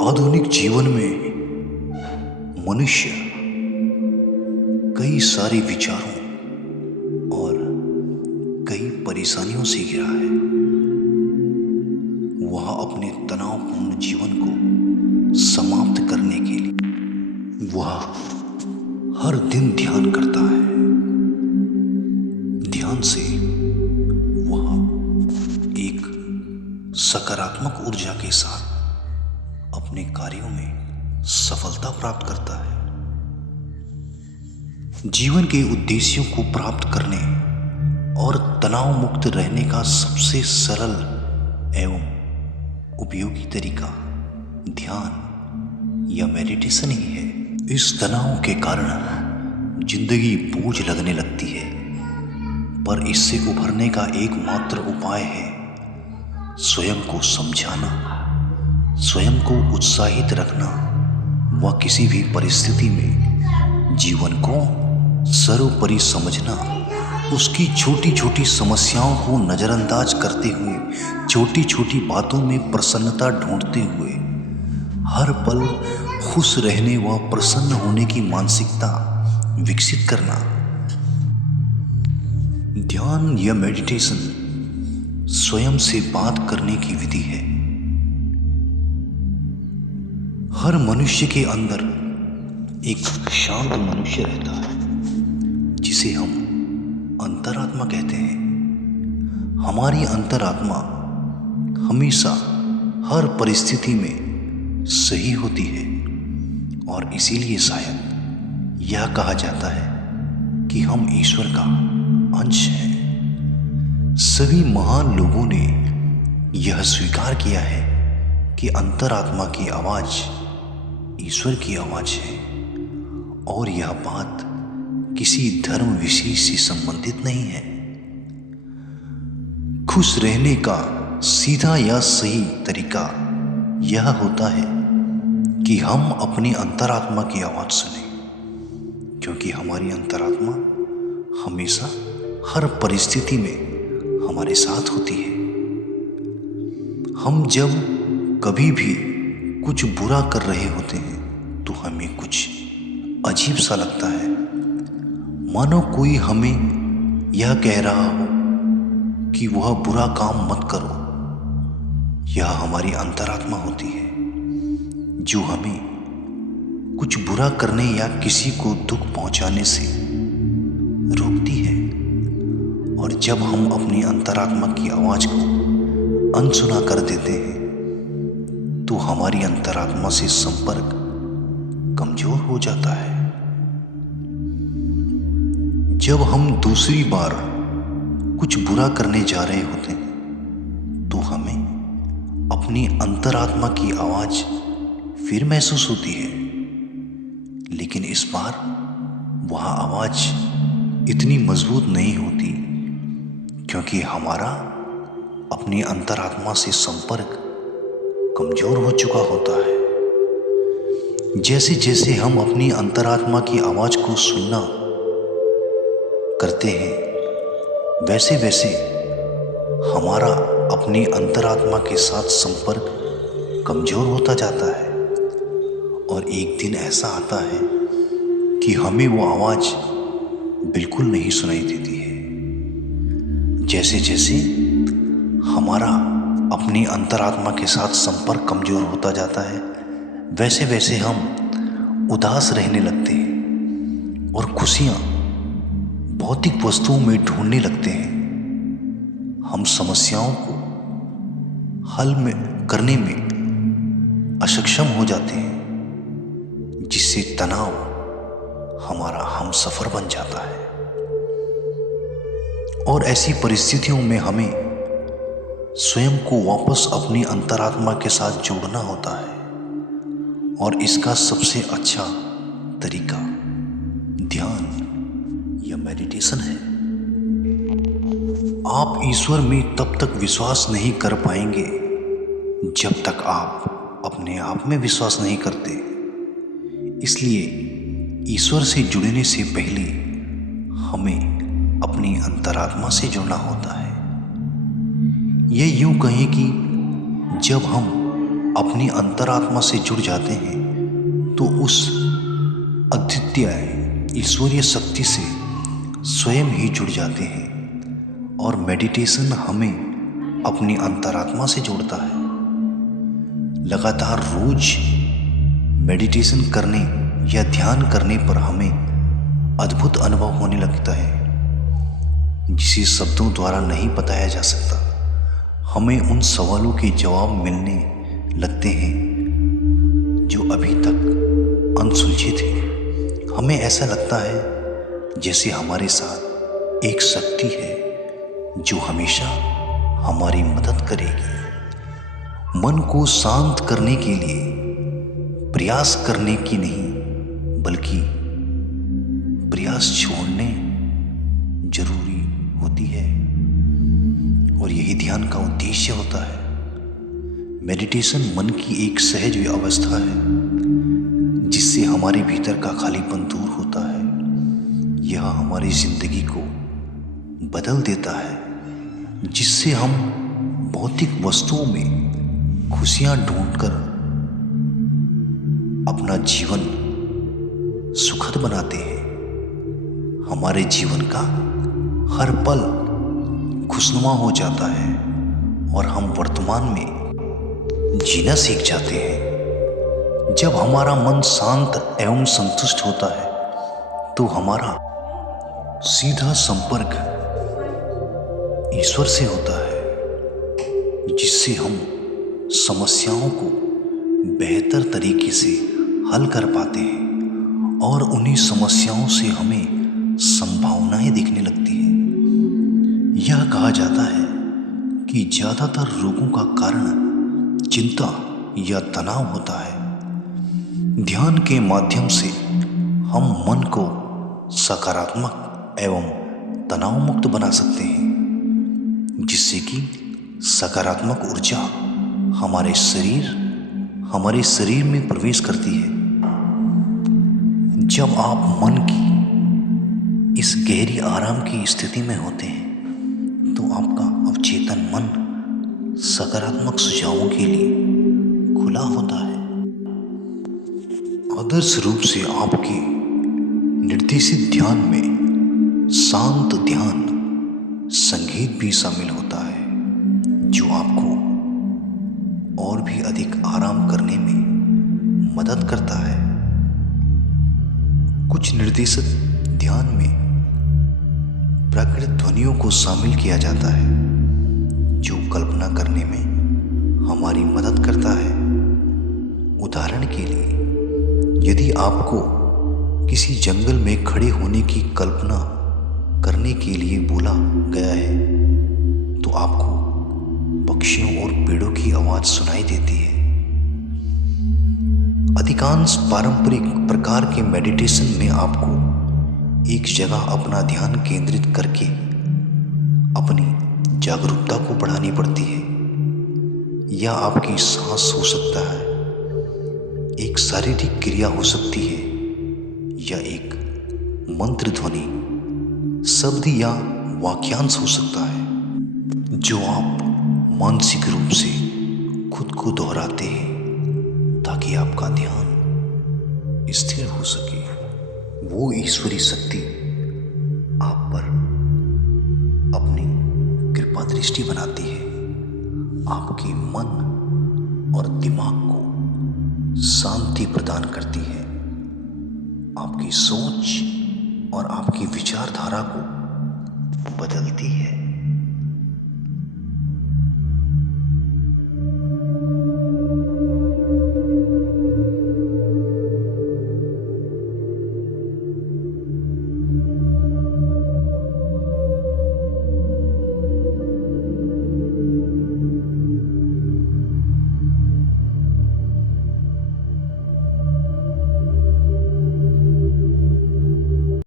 आधुनिक जीवन में मनुष्य कई सारे विचारों और कई परेशानियों से घिरा है। वह अपने तनावपूर्ण जीवन को समाप्त करने के लिए वह हर दिन ध्यान करता है। ध्यान से वह एक सकारात्मक ऊर्जा के साथ अपने कार्यों में सफलता प्राप्त करता है। जीवन के उद्देश्यों को प्राप्त करने और तनाव मुक्त रहने का सबसे सरल एवं उपयोगी तरीका ध्यान या मेडिटेशन ही है। इस तनाव के कारण जिंदगी बोझ लगने लगती है, पर इससे उभरने का एकमात्र उपाय है स्वयं को समझाना, स्वयं को उत्साहित रखना व किसी भी परिस्थिति में जीवन को सर्वोपरि समझना। उसकी छोटी छोटी समस्याओं को नज़रअंदाज करते हुए, छोटी छोटी बातों में प्रसन्नता ढूंढते हुए हर पल खुश रहने व प्रसन्न होने की मानसिकता विकसित करना। ध्यान या मेडिटेशन स्वयं से बात करने की विधि है। हर मनुष्य के अंदर एक शांत मनुष्य रहता है जिसे हम अंतरात्मा कहते हैं। हमारी अंतरात्मा हमेशा हर परिस्थिति में सही होती है और इसीलिए शायद यह कहा जाता है कि हम ईश्वर का अंश हैं। सभी महान लोगों ने यह स्वीकार किया है कि अंतरात्मा की आवाज ईश्वर की आवाज है और यह बात किसी धर्म विशेष से संबंधित नहीं है। खुश रहने का सीधा या सही तरीका यह होता है कि हम अपनी अंतरात्मा की आवाज सुनें, क्योंकि हमारी अंतरात्मा हमेशा हर परिस्थिति में हमारे साथ होती है। हम जब कभी भी कुछ बुरा कर रहे होते हैं तो हमें कुछ अजीब सा लगता है, मानो कोई हमें यह कह रहा हो कि वह बुरा काम मत करो। यह हमारी अंतरात्मा होती है जो हमें कुछ बुरा करने या किसी को दुख पहुंचाने से रोकती है। और जब हम अपनी अंतरात्मा की आवाज को अनसुना कर देते हैं तो हमारी अंतरात्मा से संपर्क कमजोर हो जाता है। जब हम दूसरी बार कुछ बुरा करने जा रहे होते हैं तो हमें अपनी अंतरात्मा की आवाज फिर महसूस होती है, लेकिन इस बार वह आवाज इतनी मजबूत नहीं होती, क्योंकि हमारा अपनी अंतरात्मा से संपर्क कमजोर हो चुका होता है। जैसे जैसे हम अपनी अंतरात्मा की आवाज को सुनना करते हैं, वैसे वैसे हमारा अपनी अंतरात्मा के साथ संपर्क कमजोर होता जाता है और एक दिन ऐसा आता है कि हमें वो आवाज बिल्कुल नहीं सुनाई देती है। जैसे जैसे हमारा अपनी अंतरात्मा के साथ संपर्क कमजोर होता जाता है, वैसे वैसे हम उदास रहने लगते हैं और खुशियां भौतिक वस्तुओं में ढूंढने लगते हैं। हम समस्याओं को हल में करने में असक्षम हो जाते हैं, जिससे तनाव हमारा हमसफर बन जाता है। और ऐसी परिस्थितियों में हमें स्वयं को वापस अपनी अंतरात्मा के साथ जोड़ना होता है, और इसका सबसे अच्छा तरीका ध्यान या मेडिटेशन है। आप ईश्वर में तब तक विश्वास नहीं कर पाएंगे जब तक आप अपने आप में विश्वास नहीं करते। इसलिए ईश्वर से जुड़ने से पहले हमें अपनी अंतरात्मा से जुड़ना होता है। ये यूं कहें कि जब हम अपनी अंतरात्मा से जुड़ जाते हैं तो उस अद्वितीय ईश्वरीय शक्ति से स्वयं ही जुड़ जाते हैं। और मेडिटेशन हमें अपनी अंतरात्मा से जोड़ता है। लगातार रोज मेडिटेशन करने या ध्यान करने पर हमें अद्भुत अनुभव होने लगता है जिसे शब्दों द्वारा नहीं बताया जा सकता। हमें उन सवालों के जवाब मिलने लगते हैं जो अभी तक अनसुलझे थे। हमें ऐसा लगता है जैसे हमारे साथ एक शक्ति है जो हमेशा हमारी मदद करेगी। मन को शांत करने के लिए प्रयास करने की नहीं बल्कि प्रयास छोड़ने जरूरी होती है, और यही ध्यान का उद्देश्य होता है। मेडिटेशन मन की एक सहज अवस्था है जिससे हमारे भीतर का खालीपन दूर होता है। यह हमारी जिंदगी को बदल देता है, जिससे हम भौतिक वस्तुओं में खुशियां ढूंढकर अपना जीवन सुखद बनाते हैं। हमारे जीवन का हर पल खुशनुमा हो जाता है और हम वर्तमान में जीना सीख जाते हैं। जब हमारा मन शांत एवं संतुष्ट होता है तो हमारा सीधा संपर्क ईश्वर से होता है, जिससे हम समस्याओं को बेहतर तरीके से हल कर पाते हैं और उन्हीं समस्याओं से हमें संभावनाएं दिखने लगती हैं। यह कहा जाता है कि ज़्यादातर रोगों का कारण चिंता या तनाव होता है। ध्यान के माध्यम से हम मन को सकारात्मक एवं तनाव मुक्त बना सकते हैं, जिससे कि सकारात्मक ऊर्जा हमारे शरीर में प्रवेश करती है। जब आप मन की इस गहरी आराम की स्थिति में होते हैं तो आपका अवचेतन मन सकारात्मक सुझावों के लिए खुला होता है। आदर्श रूप से आपके निर्देशित ध्यान में शांत ध्यान संगीत भी शामिल होता है, जो आपको और भी अधिक आराम करने में मदद करता है। कुछ निर्देशित ध्यान में प्राकृतिक ध्वनियों को शामिल किया जाता है, जो कल्पना करने में हमारी मदद करता है। उदाहरण के लिए, यदि आपको किसी जंगल में खड़े होने की कल्पना करने के लिए बोला गया है तो आपको पक्षियों और पेड़ों की आवाज सुनाई देती है। अधिकांश पारंपरिक प्रकार के मेडिटेशन में आपको एक जगह अपना ध्यान केंद्रित करके अपनी जागरूकता को बढ़ानी पड़ती है। यह आपकी सांस हो सकता है, एक शारीरिक क्रिया हो सकती है, या एक मंत्र ध्वनि, शब्द या वाक्यांश हो सकता है, जो आप मानसिक रूप से खुद को दोहराते हैं ताकि आपका ध्यान स्थिर हो सके। वो ईश्वरी शक्ति आप पर अपनी कृपा दृष्टि बनाती है, आपके मन और दिमाग को शांति प्रदान करती है, आपकी सोच और आपकी विचारधारा को बदलती है।